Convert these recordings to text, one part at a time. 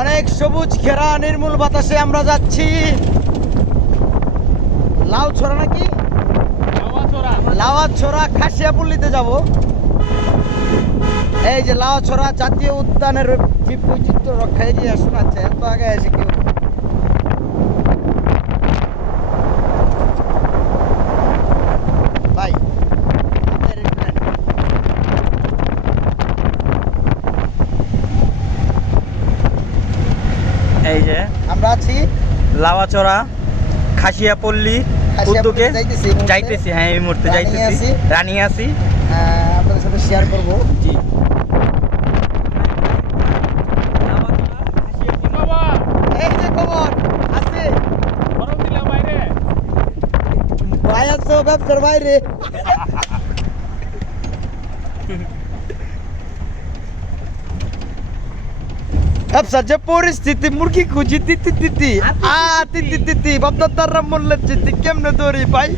অনেক সবুজ ঘেরা নির্মূল বাতাসে আমরা যাচ্ছি। লাউ ছড়া নাকি? লাওয়া ছড়া খাসিয়াপল্লিতে যাব। এই যে লাওয়া ছড়া জাতীয় উদ্যানের জীব রক্ষায় গিয়ে শোনাচ্ছে এত আগে এসে কেউ ভাই আপনার একটু নেন। এই যে আমরা আছি। লাওয়াচড়া খাসিয়াপল্লী উদ্যোগে যাইতেছি হ্যাঁ এই মুহূর্তে যাইতেছি। রানিং আছি। আহ, আপনাদের সাথে শেয়ার করব। জি। ব্যবসার বাইরে। ব্যবসার যে পরিস্থিতি মুরগি খুঁজি তিতি তিতি আ তিতি তিতি বাপদা তারা মূল্যের চিতি কেমনে দৌড়ি ভাই?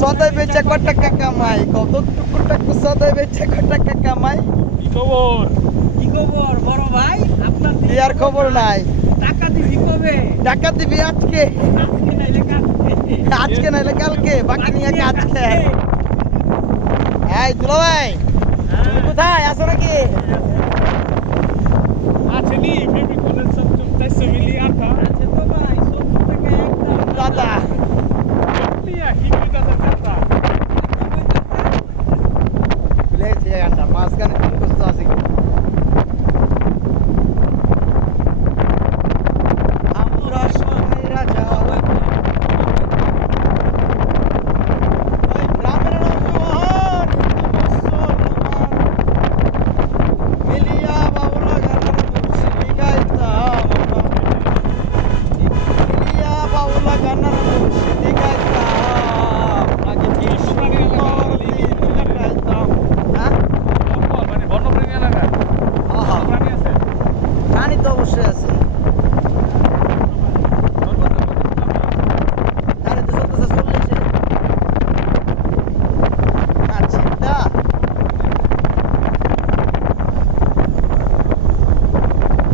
সদাই বেচে ক টাকা কামাই কত টুকু টাকু সদাই বেচে ক টাকা কামাই? কি খবর? কি খবর? বড় ভাই আপনার কি আর খবর নাই। টাকা দিবি কবে? টাকা দিবি আজকে। আজকে নাইলে কালকে। আজকে নাইলে কালকে বাকি নিয়ে আজকে এই দুলা ভাই তুমি কোথায় আছো নাকি আছে তো অবশ্যই আছে।